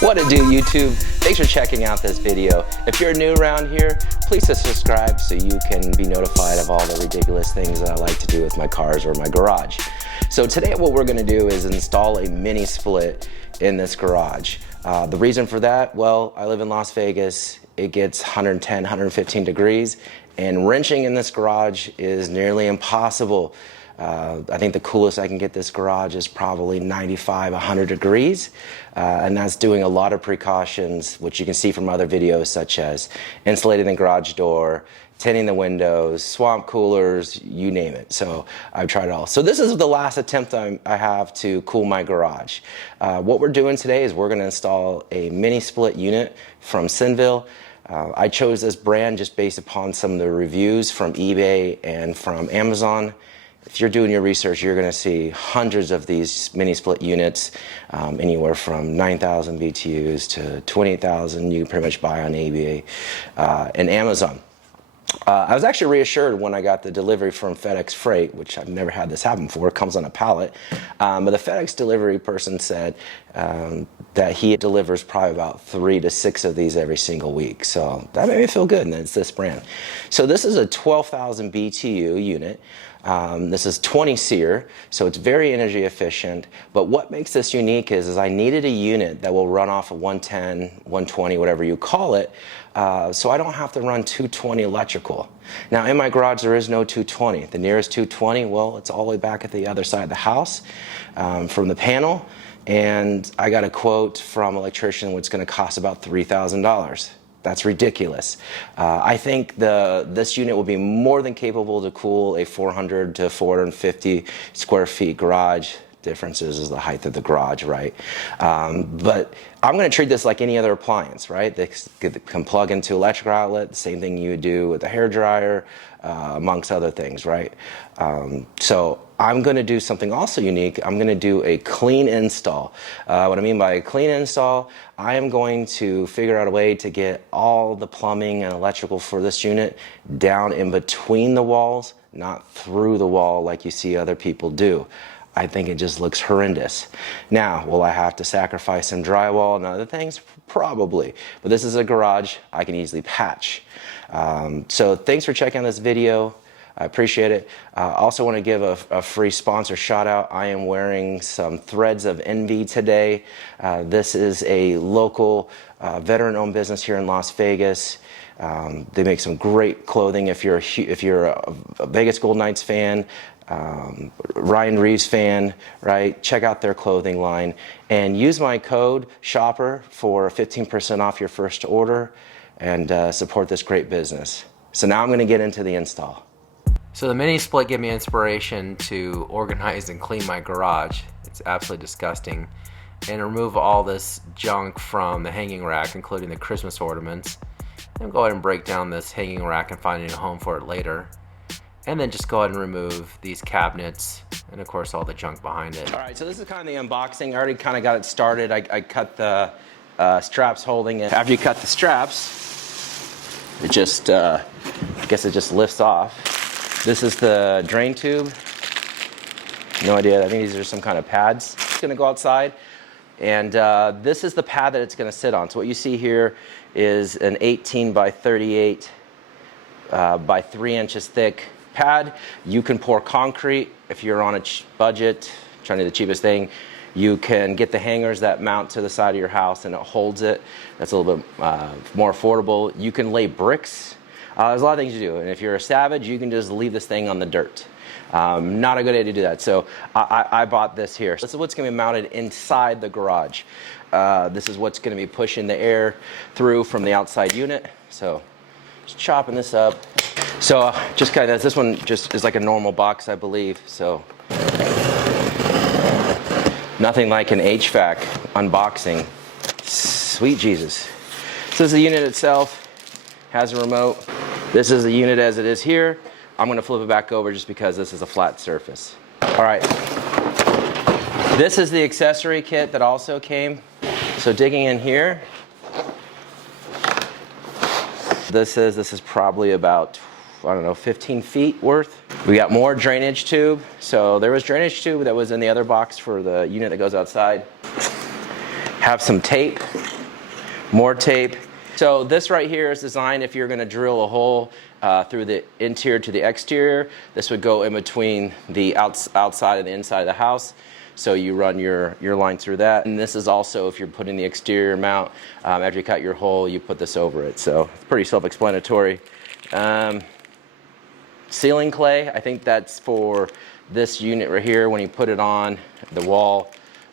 What it do, YouTube? Thanks for checking out this video. If you're new around here, please subscribe so you can be notified of all the ridiculous things that I like to do with my cars or my garage. So today what we're gonna do is install a mini split in this garage. The reason for that, well, I live in Las Vegas. It gets 110, 115 degrees, and wrenching in this garage is nearly impossible. I think the coolest I can get this garage is probably 95, 100 degrees. And that's doing a lot of precautions, which you can see from other videos, such as insulating the garage door, tinting the windows, swamp coolers, you name it. So I've tried it all. So this is the last attempt I have to cool my garage. What we're doing today is we're gonna install a mini split unit from Senville. I chose this brand just based upon some of the reviews from eBay and from Amazon. If you're doing your research, you're going to see hundreds of these mini split units, anywhere from 9,000 BTUs to 28,000 you can pretty much buy on eBay and Amazon. I was actually reassured when I got the delivery from FedEx Freight, which I've never had this happen before. It comes on a pallet. But the FedEx delivery person said that he delivers probably about 3 to 6 of these every single week. So that made me feel good, and it's this brand. So this is a 12,000 BTU unit. This is 20 Seer, so it's very energy efficient. But what makes this unique is I needed a unit that will run off of 110, 120, whatever you call it, so I don't have to run 220 electrical. Now in my garage there is no 220. The nearest 220, well, it's all the way back at the other side of the house from the panel. And I got a quote from an electrician which is going to cost about $3,000. That's ridiculous. I think this unit will be more than capable to cool a 400 to 450 square feet garage. Difference is the height of the garage, right? But I'm going to treat this like any other appliance, right? They can plug into electrical outlet, the same thing you would do with a hair dryer, amongst other things, right? So I'm going to do something also unique. I'm going to do a clean install. What I mean by a clean install, I am going to figure out a way to get all the plumbing and electrical for this unit down in between the walls, not through the wall like you see other people do. I think it just looks horrendous. Now, will I have to sacrifice some drywall and other things? Probably. But this is a garage I can easily patch. So thanks for checking out this video. I appreciate it. I also want to give a free sponsor shout out. I am wearing some Threads of Envy today. This is a local veteran-owned business here in Las Vegas. They make some great clothing. If you're a Vegas Golden Knights fan, Ryan Reeves fan, right? Check out their clothing line and use my code SHOPPER for 15% off your first order and support this great business. So now I'm going to get into the install. So the mini split gave me inspiration to organize and clean my garage. It's absolutely disgusting. And remove all this junk from the hanging rack, including the Christmas ornaments. Then go ahead and break down this hanging rack and find a home for it later. And then just go ahead and remove these cabinets and of course all the junk behind it. All right, so this is kind of the unboxing. I already kind of got it started. I cut the straps holding it. After you cut the straps, it just, I guess it just lifts off. This is the drain tube. No idea, I think these are some kind of pads. It's gonna go outside. And this is the pad that it's gonna sit on. So what you see here is an 18 by 38 by 3 inches thick pad. You can pour concrete if you're on a budget, trying to do the cheapest thing. You can get the hangers that mount to the side of your house and it holds it. That's a little bit more affordable. You can lay bricks. There's a lot of things you do. And if you're a savage, you can just leave this thing on the dirt. Not a good idea to do that. So I bought this here. This is what's going to be mounted inside the garage. This is what's going to be pushing the air through from the outside unit. So just chopping this up. So just kind of, this one just is like a normal box, I believe. So nothing like an HVAC unboxing. Sweet Jesus. So this is the unit itself. Has a remote. This is the unit as it is here. I'm going to flip it back over just because this is a flat surface. All right. This is the accessory kit that also came. So digging in here, this is probably about, I don't know, 15 feet worth. We got more drainage tube. So there was drainage tube that was in the other box for the unit that goes outside. Have some tape, more tape. So this right here is designed if you're going to drill a hole through the interior to the exterior. This would go in between the outside and the inside of the house. So you run your line through that. And this is also if you're putting the exterior mount, after you cut your hole, you put this over it. So it's pretty self-explanatory. Ceiling clay, I think that's for this unit right here. When you put it on the wall,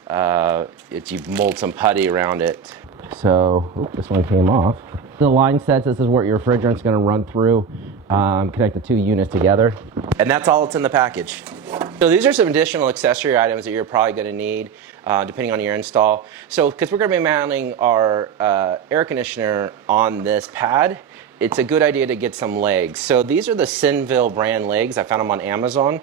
you mold some putty around it. So, this one came off. The line says this is where your refrigerant's going to run through, connect the two units together. And that's all that's in the package. So these are some additional accessory items that you're probably going to need depending on your install. So, because we're going to be mounting our air conditioner on this pad, it's a good idea to get some legs. So these are the Senville brand legs. I found them on Amazon.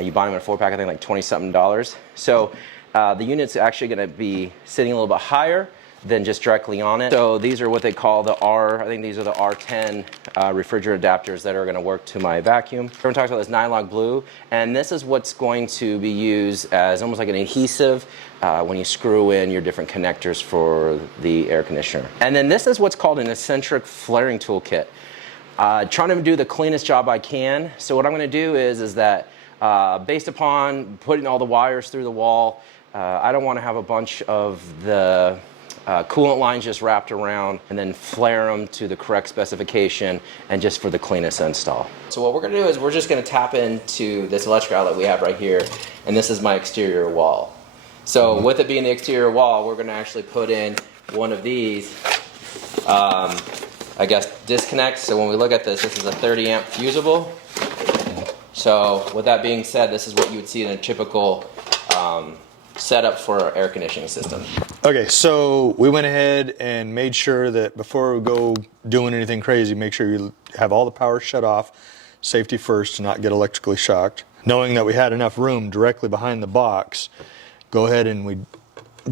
You buy them in a 4-pack, I think like $20-something. So the unit's actually going to be sitting a little bit higher than just directly on it. So these are what they call the I think these are the R10 refrigerant adapters that are going to work to my vacuum. Everyone talks about this nylon blue, and this is what's going to be used as almost like an adhesive when you screw in your different connectors for the air conditioner. And then this is what's called an eccentric flaring toolkit. Trying to do the cleanest job I can. So what I'm going to do is that based upon putting all the wires through the wall, I don't want to have a bunch of the coolant lines just wrapped around and then flare them to the correct specification and just for the cleanest install. So what we're going to do is we're just going to tap into this electric outlet we have right here, and this is my exterior wall. So with it being the exterior wall, we're going to actually put in one of these I guess disconnects. So when we look at this, this is a 30 amp fusible. So with that being said, this is what you would see in a typical setup for an air conditioning system. Okay, so we went ahead and made sure that before we go doing anything crazy, make sure you have all the power shut off, safety first, to not get electrically shocked. Knowing that we had enough room directly behind the box, go ahead and we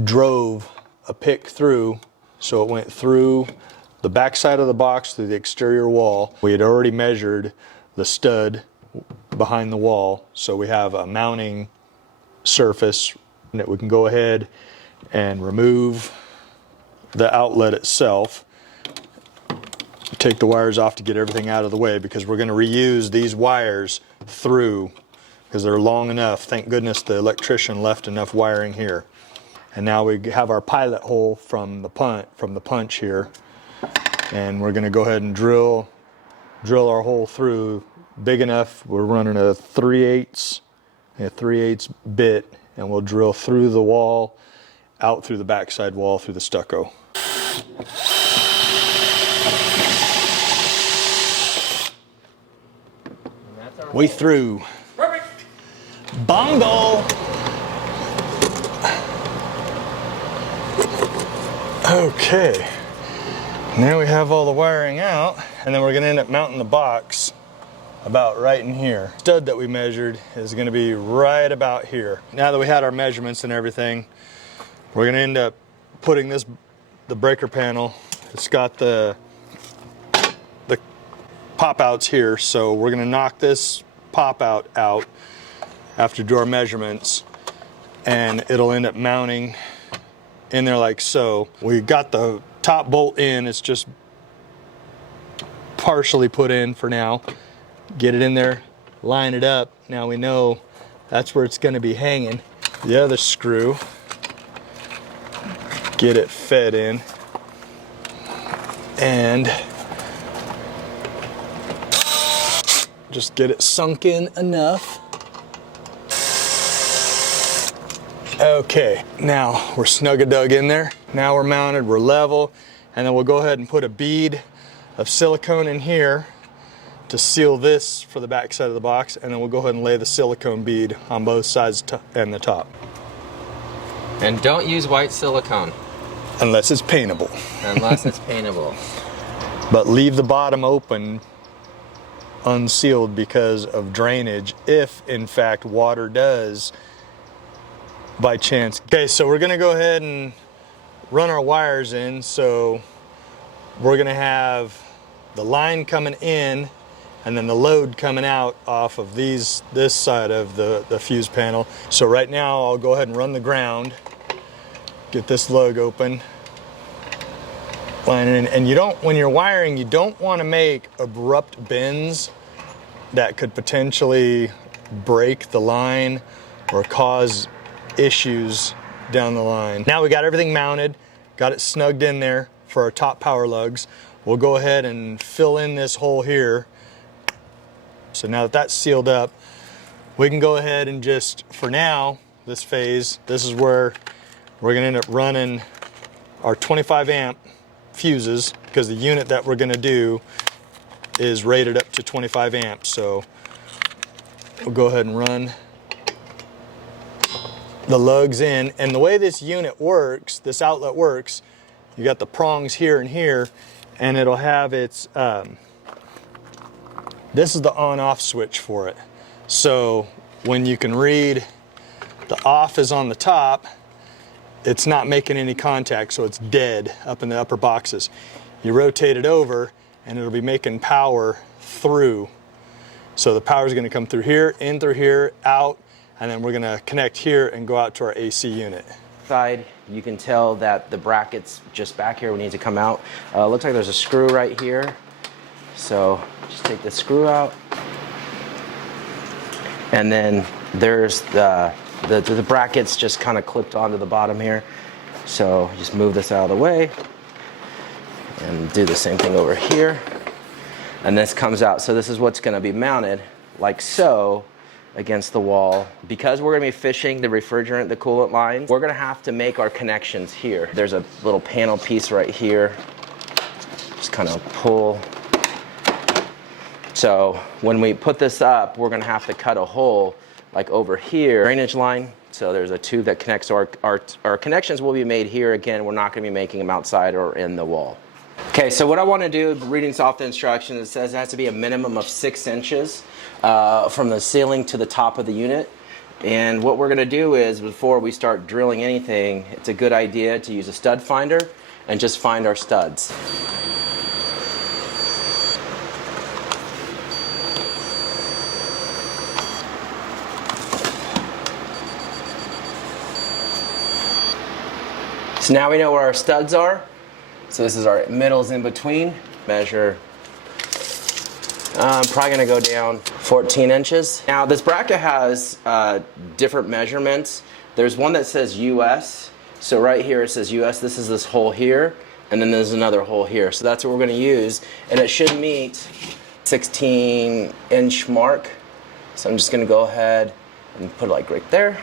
drove a pick through, so it went through the back side of the box to the exterior wall. We had already measured the stud behind the wall, so we have a mounting surface that we can go ahead and remove the outlet itself. Take the wires off to get everything out of the way, because we're going to reuse these wires through, because they're long enough. Thank goodness the electrician left enough wiring here. And now we have our pilot hole from the punch here, and we're going to go ahead and drill our hole through big enough. We're running a 3/8 bit, and we'll drill through the wall, out through the backside wall, through the stucco. We through. Perfect. Bongo! Okay, now we have all the wiring out, and then we're going to end up mounting the box about right in here. The stud that we measured is going to be right about here. Now that we had our measurements and everything, we're going to end up putting the breaker panel. It's got the pop outs here, so we're going to knock this pop out after do our measurements, and it'll end up mounting in there like so. We got the top bolt in, it's just partially put in for now. Get it in there, line it up. Now we know that's where it's going to be hanging. The other screw, get it fed in, and just get it sunk in enough. Okay, now we're snug-a-dug in there. Now we're mounted, we're level, and then we'll go ahead and put a bead of silicone in here to seal this for the back side of the box, and then we'll go ahead and lay the silicone bead on both sides and the top. And don't use white silicone. Unless it's paintable. Unless it's paintable. But leave the bottom open, unsealed, because of drainage, if in fact water does by chance. Okay, so we're gonna go ahead and run our wires in. So we're gonna have the line coming in and then the load coming out off of this side of the fuse panel. So right now I'll go ahead and run the ground, Get this lug open. Line it in. And you don't, when you're wiring, you don't want to make abrupt bends that could potentially break the line or cause issues down the line. Now we got everything mounted, got it snugged in there for our top power lugs. We'll go ahead and fill in this hole here. So now that that's sealed up, we can go ahead and just, for now, this phase, this is where we're gonna end up running our 25 amp fuses, because the unit that we're gonna do is rated up to 25 amps. So we'll go ahead and run the lugs in. And the way this unit works, this outlet works, you got the prongs here and here, and it'll have its, this is the on-off switch for it. So when you can read the off is on the top, it's not making any contact, so it's dead up in the upper boxes. You rotate it over and it'll be making power through. So the power is going to come through here, in through here, out, and then we're going to connect here and go out to our AC unit. Side, you can tell that the brackets just back here need to come out. Looks like there's a screw right here. So just take the screw out. And then there's the brackets just kind of clipped onto the bottom here. So just move this out of the way and do the same thing over here. And this comes out. So this is what's going to be mounted like so against the wall. Because we're going to be fishing the refrigerant, the coolant lines, we're going to have to make our connections here. There's a little panel piece right here. Just kind of pull. So when we put this up, we're going to have to cut a hole like over here, drainage line. So there's a tube that connects. Our connections will be made here. Again, we're not going to be making them outside or in the wall. Okay, so what I want to do, reading off the instructions, it says it has to be a minimum of 6 inches from the ceiling to the top of the unit. And what we're going to do is, before we start drilling anything, it's a good idea to use a stud finder and just find our studs. So now we know where our studs are. So this is our middles in between. Measure, I'm probably gonna go down 14 inches. Now this bracket has different measurements. There's one that says US. So right here it says US, this is this hole here, and then there's another hole here. So that's what we're gonna use, and it should meet 16-inch mark. So I'm just gonna go ahead and put it like right there.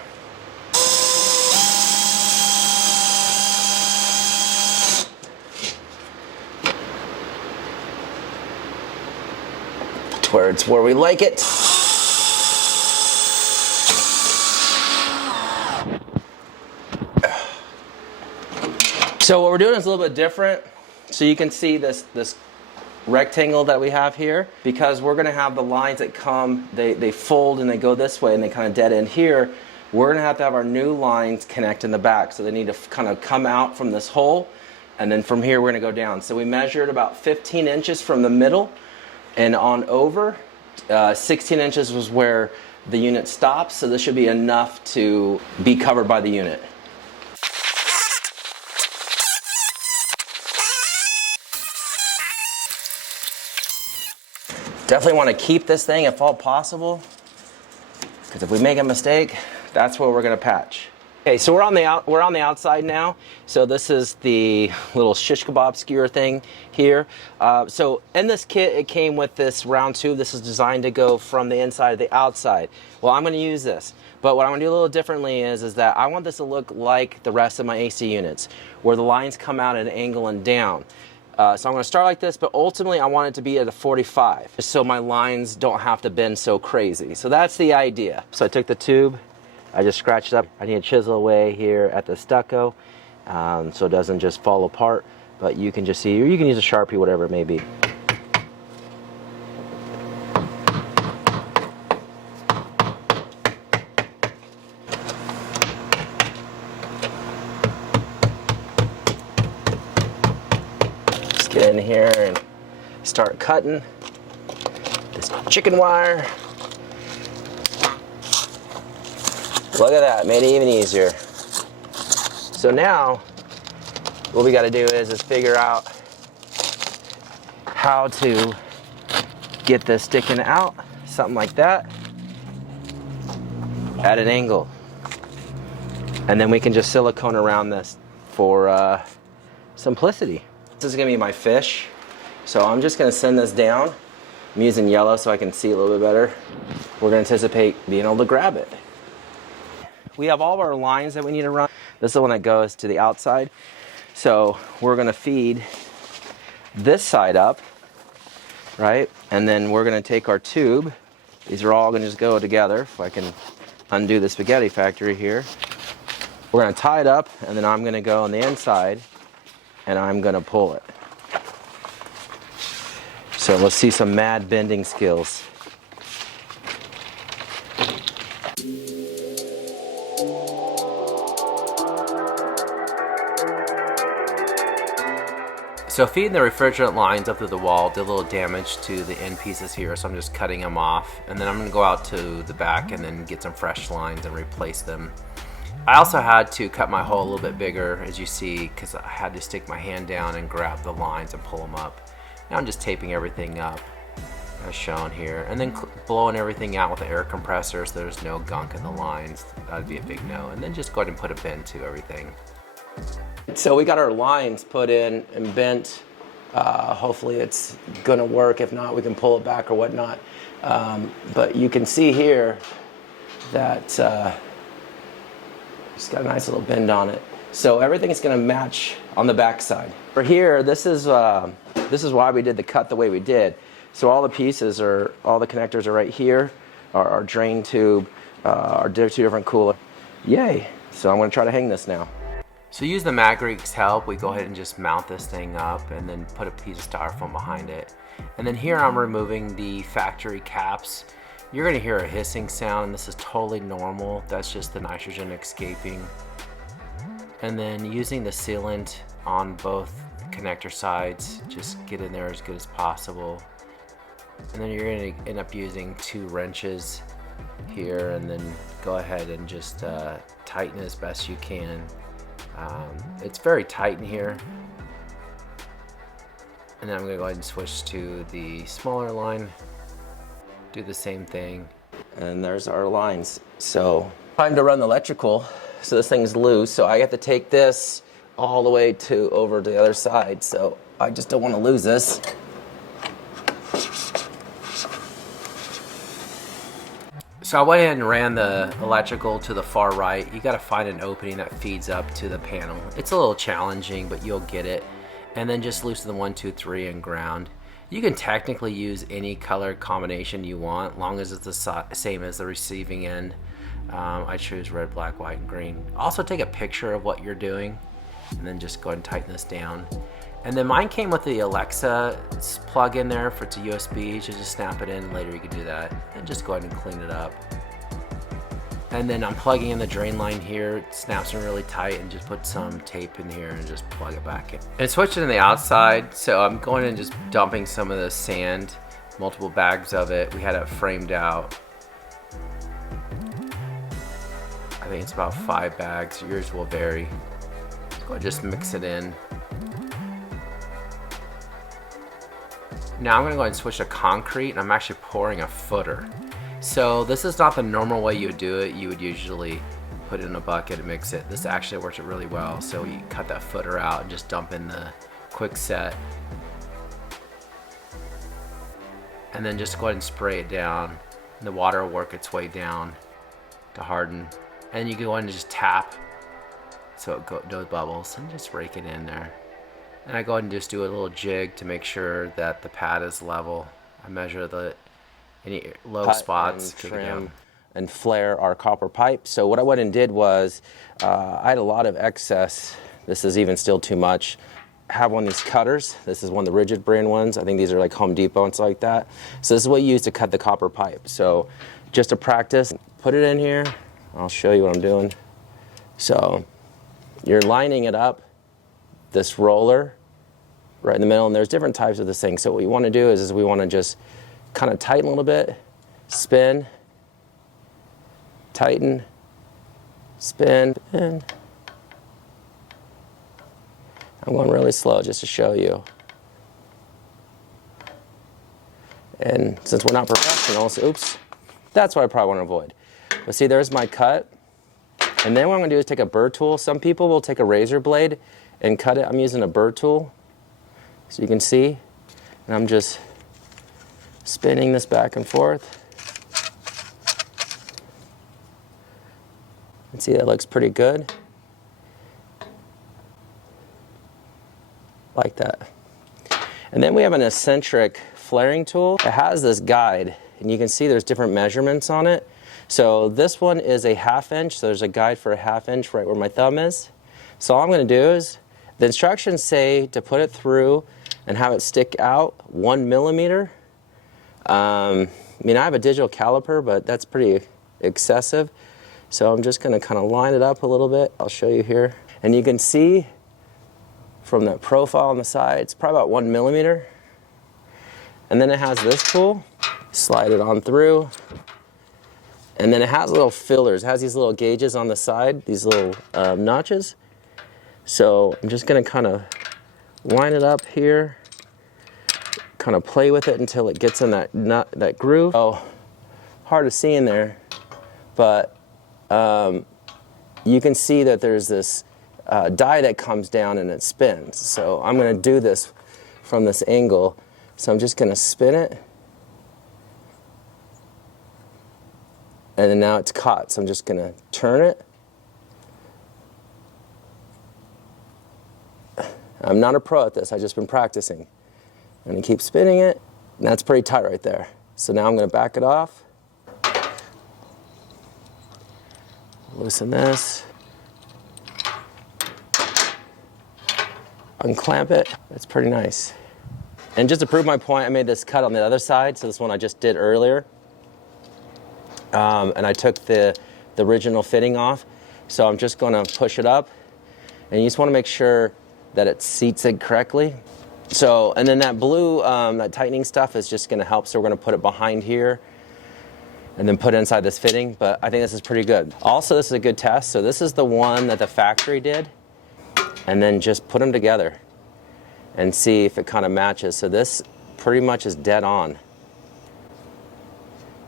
Where it's where we like it. So what we're doing is a little bit different. So you can see this rectangle that we have here, because we're gonna have the lines that come, they fold and they go this way and they kind of dead end here. We're gonna have to have our new lines connect in the back. So they need to kind of come out from this hole, and then from here we're gonna go down. So we measured about 15 inches from the middle and on over. 16 inches was where the unit stops, so this should be enough to be covered by the unit. Definitely want to keep this thing if all possible, because if we make a mistake, that's where we're going to patch. Okay, so we're on the outside now. So this is the little shish kebab skewer thing here. So in this kit, it came with this round tube. This is designed to go from the inside to the outside. Well, I'm going to use this, but what I'm going to do a little differently is that I want this to look like the rest of my AC units, where the lines come out at an angle and down. So I'm going to start like this, but ultimately I want it to be at a 45, so my lines don't have to bend so crazy. So that's the idea. So I took the tube, I just scratched up. I need to chisel away here at the stucco so it doesn't just fall apart, but you can just see, or you can use a Sharpie, whatever it may be. Just get in here and start cutting this chicken wire. Look at that, made it even easier. So now, what we gotta do is figure out how to get this sticking out, something like that, at an angle. And then we can just silicone around this for simplicity. This is gonna be my fish. So I'm just gonna send this down. I'm using yellow so I can see a little bit better. We're gonna anticipate being able to grab it. We have all of our lines that we need to run. This is the one that goes to the outside. So we're gonna feed this side up, right? And then we're gonna take our tube. These are all gonna just go together. If I can undo the spaghetti factory here. We're gonna tie it up, and then I'm gonna go on the inside and I'm gonna pull it. So let's see some mad bending skills. So feeding the refrigerant lines up through the wall did a little damage to the end pieces here, so I'm just cutting them off. And then I'm gonna go out to the back and then get some fresh lines and replace them. I also had to cut my hole a little bit bigger, as you see, because I had to stick my hand down and grab the lines and pull them up. Now I'm just taping everything up, as shown here, and then blowing everything out with the air compressor so there's no gunk in the lines. That'd be a big no. And then just go ahead and put a bend to everything. So we got our lines put in and bent. Hopefully it's gonna work. If not, we can pull it back or whatnot. But you can see here that it's got a nice little bend on it. So everything's gonna match on the back side. For here, this is why we did the cut the way we did. So all the pieces all the connectors are right here. Our drain tube, our two different cooler. Yay! So I'm gonna try to hang this now. So use the Magrique's help, we go ahead and just mount this thing up and then put a piece of styrofoam behind it. And then here I'm removing the factory caps. You're gonna hear a hissing sound, and this is totally normal. That's just the nitrogen escaping. And then using the sealant on both connector sides, just get in there as good as possible. And then you're gonna end up using 2 wrenches here, and then go ahead and just tighten as best you can. It's very tight in here. And then I'm gonna go ahead and switch to the smaller line. Do the same thing. And there's our lines. So time to run the electrical. So this thing's loose. So I have to take this all the way over to the other side. So I just don't want to lose this. So I went ahead and ran the electrical to the far right. You gotta find an opening that feeds up to the panel. It's a little challenging, but you'll get it. And then just loosen the 1, 2, 3 and ground. You can technically use any color combination you want, long as it's the same as the receiving end. I choose red, black, white, and green. Also take a picture of what you're doing, and then just go ahead and tighten this down. And then mine came with the Alexa plug in there for it's a USB. You just snap it in, and later you can do that. And just go ahead and clean it up. And then I'm plugging in the drain line here. It snaps in really tight, and just put some tape in here and just plug it back in. And switching to the outside, so I'm going and just dumping some of the sand, multiple bags of it. We had it framed out. I think it's about 5 bags. Yours will vary. Go ahead, just mix it in. Now I'm gonna go ahead and switch to concrete, and I'm actually pouring a footer. So this is not the normal way you would do it. You would usually put it in a bucket and mix it. This actually works really well. So you cut that footer out and just dump in the quick set. And then just go ahead and spray it down. The water will work its way down to harden. And you can go ahead and just tap so it goes bubbles, and just rake it in there. And I go ahead and just do a little jig to make sure that the pad is level. I measure any low spots. And trim and flare our copper pipe. So what I went and did was, I had a lot of excess. This is even still too much. I have one of these cutters. This is one of the rigid brand ones. I think these are like Home Depot and stuff like that. So this is what you use to cut the copper pipe. So just to practice, put it in here. I'll show you what I'm doing. So you're lining it up, this roller, right in the middle, and there's different types of this thing. So what we want to do is we want to just kind of tighten a little bit, spin, tighten, spin, I'm going really slow just to show you. And since we're not professionals, oops, that's what I probably want to avoid. But see, there's my cut. And then what I'm going to do is take a burr tool. Some people will take a razor blade and cut it. I'm using a burr tool, so you can see. And I'm just spinning this back and forth. And see, that looks pretty good. Like that. And then we have an eccentric flaring tool. It has this guide, and you can see there's different measurements on it. So this one is a 1/2 inch, so there's a guide for a 1/2 inch right where my thumb is. So all I'm going to do is, the instructions say to put it through and have it stick out 1 millimeter. I mean, I have a digital caliper, but that's pretty excessive. So I'm just going to kind of line it up a little bit. I'll show you here. And you can see from that profile on the side, it's probably about 1 millimeter. And then it has this tool. Slide it on through. And then it has little fillers. It has these little gauges on the side, these little notches. So I'm just going to kind of line it up here, kind of play with it until it gets in that groove. Oh, hard to see in there, but you can see that there's this die that comes down and it spins. So I'm going to do this from this angle. So I'm just going to spin it. And then now it's caught, so I'm just going to turn it. I'm not a pro at this, I've just been practicing. I'm going to keep spinning it, and that's pretty tight right there. So now I'm going to back it off. Loosen this. Unclamp it. That's pretty nice. And just to prove my point, I made this cut on the other side, so this one I just did earlier. And I took the original fitting off. So I'm just going to push it up. And you just want to make sure that it seats it correctly. So, and then that blue, that tightening stuff is just going to help. So we're going to put it behind here and then put it inside this fitting. But I think this is pretty good. Also, this is a good test. So this is the one that the factory did. And then just put them together and see if it kind of matches. So this pretty much is dead on.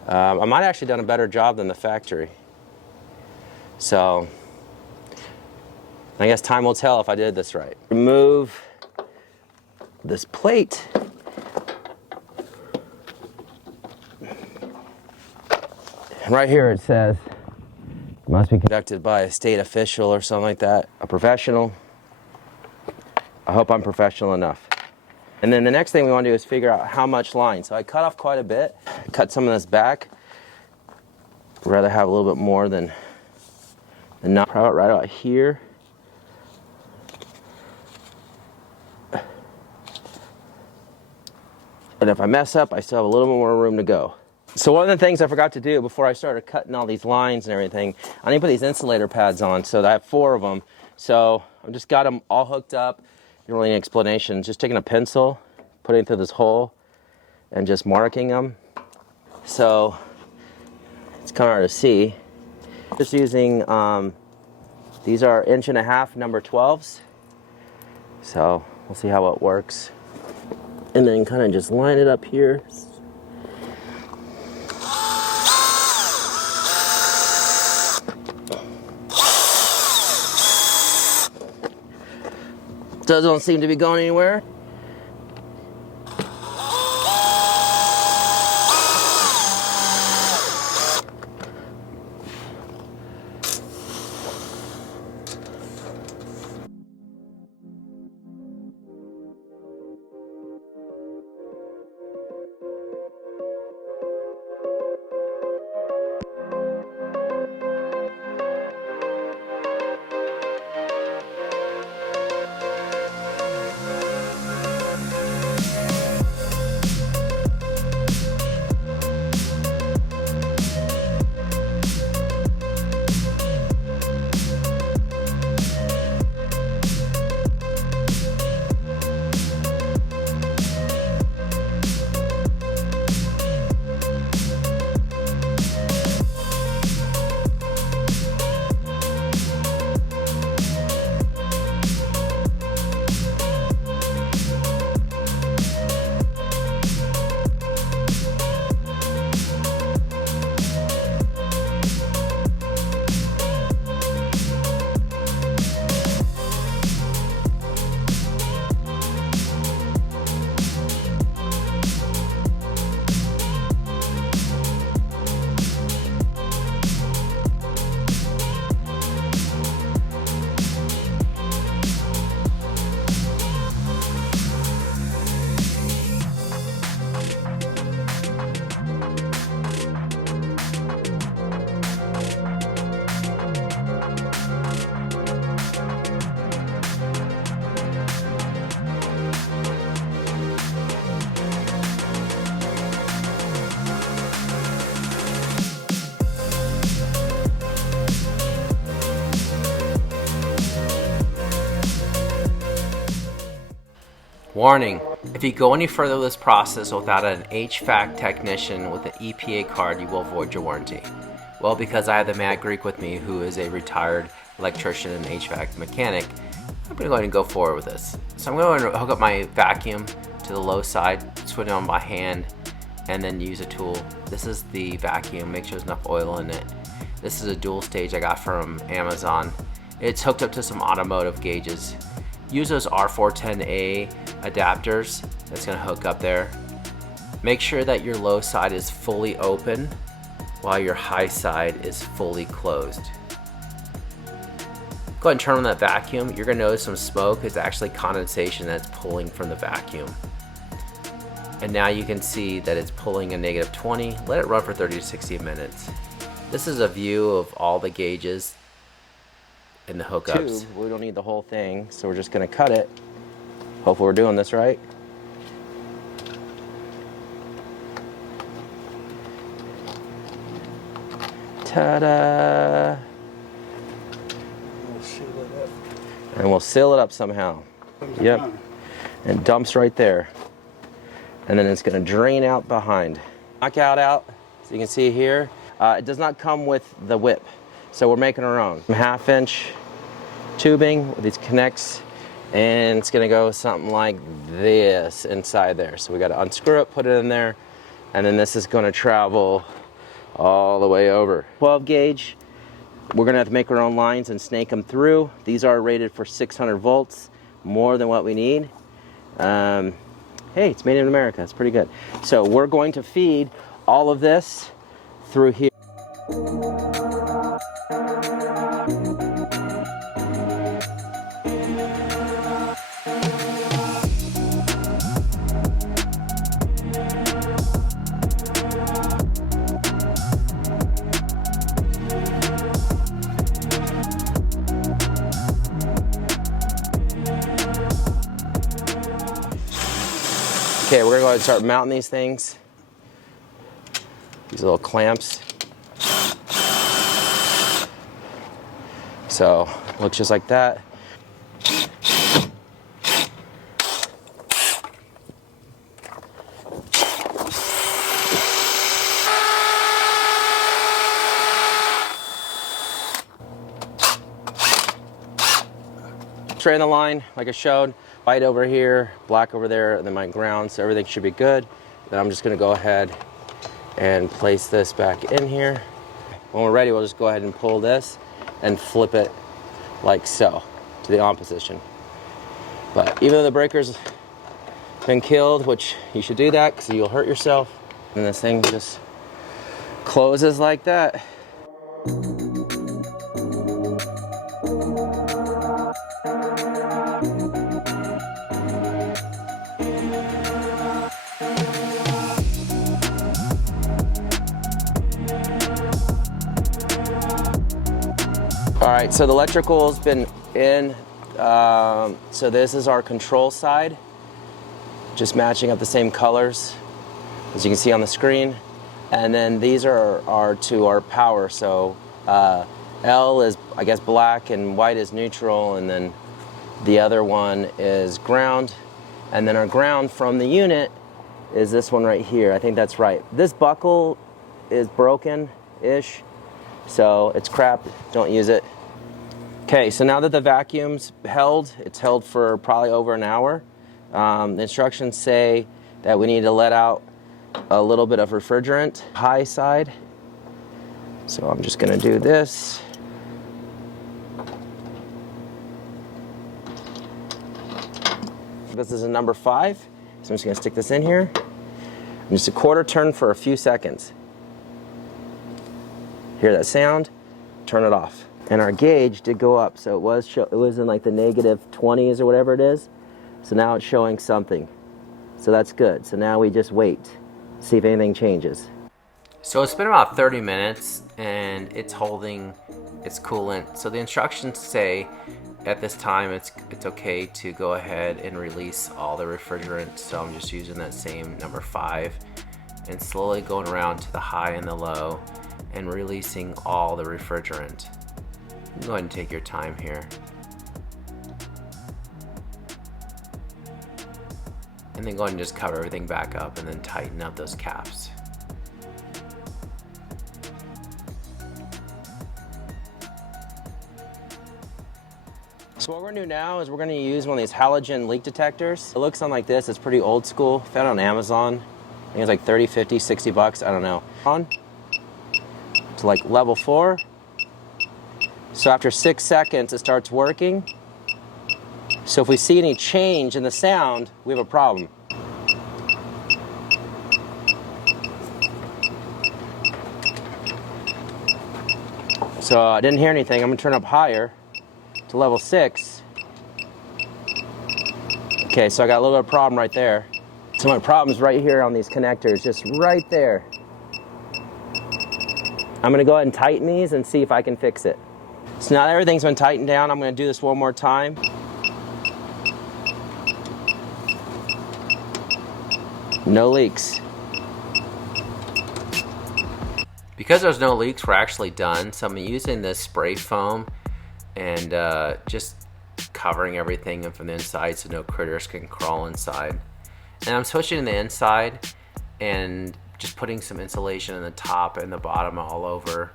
I might have actually done a better job than the factory. So I guess time will tell if I did this right. Remove this plate. And right here it says, must be conducted by a state official or something like that, a professional. I hope I'm professional enough. And then the next thing we want to do is figure out how much line. So I cut off quite a bit, cut some of this back. I'd rather have a little bit more than not. Probably right about here. And if I mess up, I still have a little bit more room to go. So one of the things I forgot to do before I started cutting all these lines and everything, I need to put these insulator pads on. So I have 4 of them. So I've just got them all hooked up. You don't really need an explanation. Just taking a pencil, putting it through this hole, and just marking them. So it's kind of hard to see. Just using, these are 1.5" number 12s. So we'll see how it works. And then kind of just line it up here. Doesn't seem to be going anywhere. Warning, if you go any further with this process without an HVAC technician with an EPA card, you will void your warranty. Well, because I have the Mad Greek with me, who is a retired electrician and HVAC mechanic, I'm going to go ahead and go forward with this. So I'm going to hook up my vacuum to the low side, swing it on by hand, and then use a tool. This is the vacuum, make sure there's enough oil in it. This is a dual stage I got from Amazon. It's hooked up to some automotive gauges. Use those R10A adapters. That's going to hook up there. Make sure that your low side is fully open while your high side is fully closed. Go ahead and turn on that vacuum. You're going to notice some smoke. It's actually condensation that's pulling from the vacuum. And now you can see that it's pulling a -20. Let it run for 30 to 60 minutes. This is a view of all the gauges and the hookups. We don't need the whole thing, so we're just going to cut it. Hopefully we're doing this right. Ta-da! And we'll seal it up somehow. Yep. And dumps right there. And then it's going to drain out behind. Knockout out, so you can see here. It does not come with the whip, so we're making our own. 1/2-inch tubing with these connects, and it's going to go something like this inside there. So we got to unscrew it, put it in there, and then this is going to travel all the way over. 12 gauge. We're going to have to make our own lines and snake them through. These are rated for 600 volts, more than what we need. Hey, it's made in America. It's pretty good. So we're going to feed all of this through here. Okay, we're gonna go ahead and start mounting these things. These little clamps. So, looks just like that. Straight in the line, like I showed. White over here, black over there, and then my ground, so everything should be good. Then I'm just gonna go ahead and place this back in here. When we're ready, we'll just go ahead and pull this and flip it like so to the on position. But even though the breaker's been killed, which you should do that because you'll hurt yourself, and this thing just closes like that. All right, so the electrical's been in. So this is our control side, just matching up the same colors as you can see on the screen. And then these are to our power. So L is, I guess, black and white is neutral, and then the other one is ground. And then our ground from the unit is this one right here. I think that's right. This buckle is broken-ish, so it's crap, don't use it. Okay, so now that the vacuum's held, it's held for probably over an hour. The instructions say that we need to let out a little bit of refrigerant, high side. So I'm just gonna do this. This is a number 5, so I'm just gonna stick this in here. And just a quarter turn for a few seconds. Hear that sound? Turn it off. And our gauge did go up, so it was in like the -20s or whatever it is. So now it's showing something. So that's good. So now we just wait, see if anything changes. So it's been about 30 minutes and it's holding its coolant. So the instructions say at this time it's okay to go ahead and release all the refrigerant. So I'm just using that same number 5 and slowly going around to the high and the low and releasing all the refrigerant. Go ahead and take your time here. And then go ahead and just cover everything back up and then tighten up those caps. So what we're gonna do now is we're gonna use one of these halogen leak detectors. It looks something like this. It's pretty old school. Found it on Amazon. I think it's like 30, 50, 60 bucks. I don't know. On to like level 4. So after 6 seconds, it starts working. So if we see any change in the sound, we have a problem. So I didn't hear anything. I'm gonna turn up higher to level 6. Okay, so I got a little bit of problem right there. So my problem's right here on these connectors, just right there. I'm gonna go ahead and tighten these and see if I can fix it. So now that everything's been tightened down, I'm gonna do this one more time. No leaks. Because there's no leaks, we're actually done. So I'm using this spray foam and just covering everything from the inside so no critters can crawl inside. And I'm switching to the inside and just putting some insulation in the top and the bottom all over.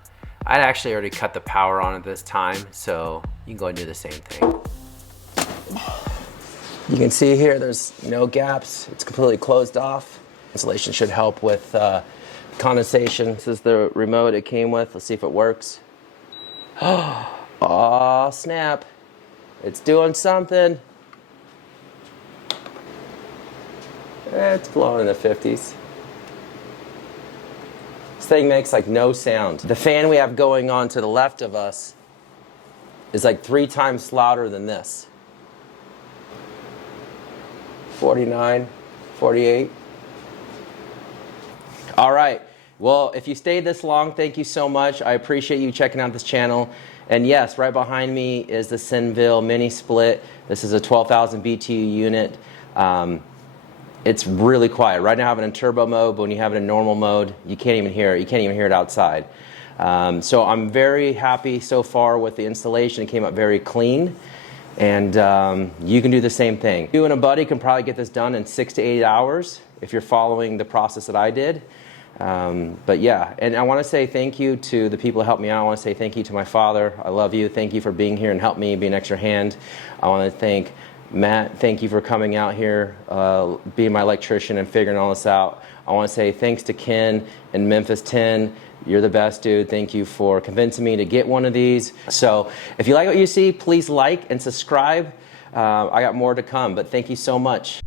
I'd actually already cut the power on at this time, so you can go and do the same thing. You can see here there's no gaps. It's completely closed off. Insulation should help with condensation. This is the remote it came with. Let's see if it works. Oh, snap. It's doing something. It's blowing in the 50s. This thing makes like no sound. The fan we have going on to the left of us is like 3 times louder than this. 49, 48. All right. Well, if you stayed this long, thank you so much. I appreciate you checking out this channel. And yes, right behind me is the Senville Mini Split. This is a 12,000 BTU unit. It's really quiet. Right now I have it in turbo mode, but when you have it in normal mode, you can't even hear it. You can't even hear it outside. So I'm very happy so far with the installation. It came up very clean. And you can do the same thing. You and a buddy can probably get this done in 6 to 8 hours if you're following the process that I did. But yeah, and I want to say thank you to the people who helped me out. I want to say thank you to my father. I love you. Thank you for being here and helping me, be an extra hand. I want to thank Matt. Thank you for coming out here, being my electrician and figuring all this out. I want to say thanks to Ken and Memphis 10. You're the best, dude. Thank you for convincing me to get one of these. So if you like what you see, please like and subscribe. I got more to come, but thank you so much.